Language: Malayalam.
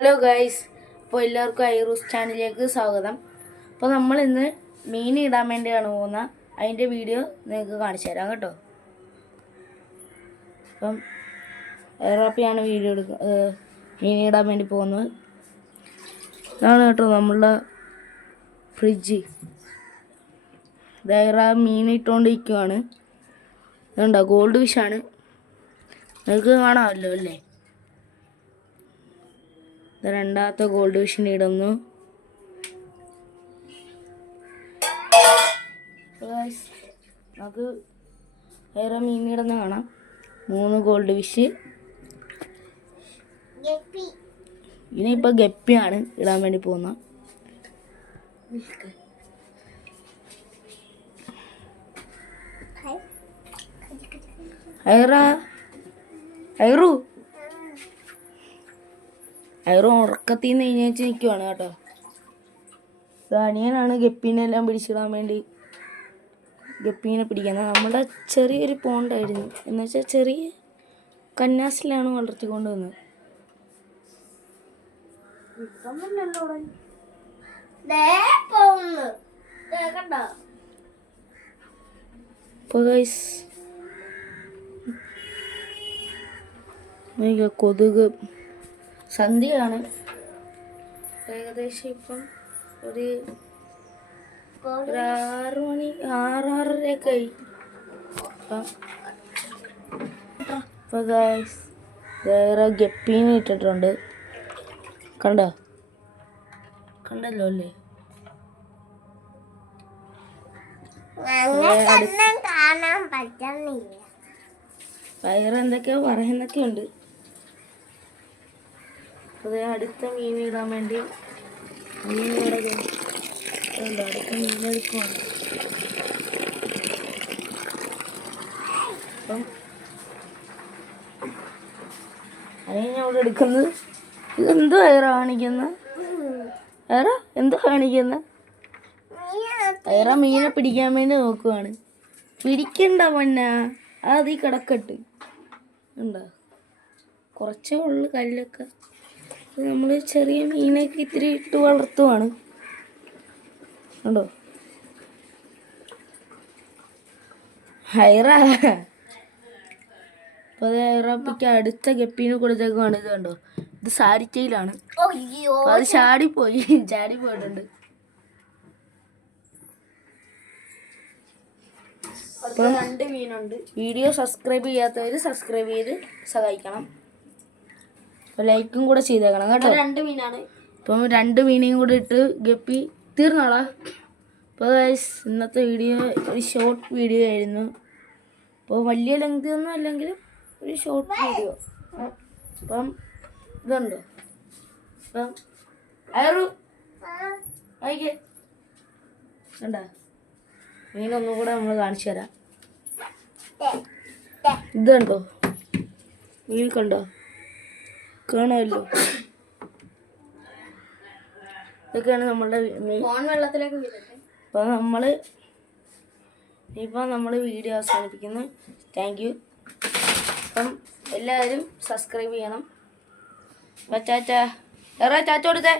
ഹലോ ഗൈസ്, അപ്പോൾ എല്ലാവർക്കും ഐറൂസ് ചാനലിലേക്ക് സ്വാഗതം. അപ്പോൾ നമ്മൾ ഇന്ന് മീൻ ഇടാൻ വേണ്ടിയാണ് പോകുന്നത്. അതിൻ്റെ വീഡിയോ നിങ്ങൾക്ക് കാണിച്ചു തരാം കേട്ടോ. അപ്പം ഐറാപ്പിയാണ് വീഡിയോ മീൻ ഇടാൻ വേണ്ടി പോകുന്നത്. ഇതാണ് കേട്ടോ നമ്മളുടെ ഫ്രിഡ്ജ്. ഐറ മീൻ ഇട്ടുകൊണ്ടിരിക്കുകയാണ്. ഇതുണ്ടോ, ഗോൾഡ് ഫിഷാണ്. നിങ്ങൾക്ക് കാണാമല്ലോ അല്ലേ? രണ്ടാമത്തെ ഗോൾഡ് ഫിഷിനെ ഇടുന്നു. നമുക്ക് വേറെ മീനിടുന്ന കാണാം. 3 ഗോൾഡ് ഫിഷ്. ഇനിയിപ്പോൾ ഗപ്പിയാണ് ഇടാൻ വേണ്ടി പോകുന്നത്. ഐറു ഉറക്കത്തിൽ നിന്ന് എഴുന്നേച്ച് നിൽക്കുവാണ് കേട്ടോ. അനിയനാണ് ഗപ്പീനെല്ലാം പിടിച്ചിടാൻ വേണ്ടി ഗപ്പീനെ പിടിക്കുന്നത്. നമ്മുടെ ചെറിയൊരു പോണ്ടായിരുന്നു, എന്ന് വെച്ചാൽ ചെറിയ കന്നാസിലാണ് വളർത്തിക്കൊണ്ട് വന്നത്. കൊതുക് സന്ധ്യയാണ്. ഏകദേശം ഇപ്പം ഒരു 6 മണി 6-6:30 ആയി. അപ്പോൾ വേറെ ഗപ്പീനെ ഇട്ടിട്ടുണ്ട്. കണ്ടല്ലോ അല്ലേ? വേറെ എന്തൊക്കെയോ പറയുന്നൊക്കെ ഉണ്ട്. അത് അടുത്ത മീൻ ഇടാൻ വേണ്ടി അടുത്ത മീനെടുക്കുവാണ്. അപ്പം അതിന് ഞാൻ ഇവിടെ എടുക്കുന്നത്. ഇതെന്തോ വേറെ കാണിക്കുന്നത്? വേറെ എന്തോ കാണിക്കുന്നത്? വേറെ മീനെ പിടിക്കാൻ വേണ്ടി നോക്കുവാണ്. പിടിക്കണ്ട മന്ന, അത് ഈ കിടക്കട്ട് ഉണ്ടോ? കുറച്ചേ ഉള്ളു കല്ലൊക്കെ. നമ്മൾ ചെറിയ മീനൊക്കെ ഇത്തിരി ഇട്ട് വളർത്തുവാണ്. ഉണ്ടോ ഹൈറ? അപ്പോൾ അത് ഹൈറാപ്പിക്ക് അടുത്ത ഗപ്പീനെ കൊടുത്തേക്കുവാണ്. ഇത് കണ്ടോ, ഇത് സാരിച്ചയിലാണ്. അത് ചാടിപ്പോയിട്ടുണ്ട്. അപ്പം 2 മീനുണ്ട്. വീഡിയോ സബ്സ്ക്രൈബ് ചെയ്യാത്തവർ സബ്സ്ക്രൈബ് ചെയ്ത് സഹായിക്കണം. ലൈക്കും കൂടെ ചെയ്തേക്കണം കേട്ടോ. 2 മീനാണ്. അപ്പം 2 മീനെയും കൂടെ ഇട്ട് ഗപ്പി തീർന്നോളാ. അപ്പോൾ ഇന്നത്തെ വീഡിയോ ഒരു ഷോർട്ട് വീഡിയോ ആയിരുന്നു. അപ്പോൾ വലിയ ലെങ്ത് ഒന്നും അല്ലെങ്കിലും ഒരു ഷോർട്ട് വീഡിയോ. അപ്പം ഇതുണ്ടോ, അപ്പം കണ്ടോ മീനൊന്നും കൂടെ നമ്മൾ കാണിച്ചു തരാം. ഇതുണ്ടോ മീൻ? കണ്ടോ? കാണാമല്ലോ. ഇതൊക്കെയാണ് നമ്മളുടെ ഫോൺ വെള്ളത്തിലേക്ക് വീഴട്ടെ. ഇപ്പം നമ്മൾ വീഡിയോ അവസാനിപ്പിക്കുന്നു. Thank you. അപ്പം എല്ലാവരും സബ്സ്ക്രൈബ് ചെയ്യണം. ചാച്ച ചാച്ച കൊടുത്തേ.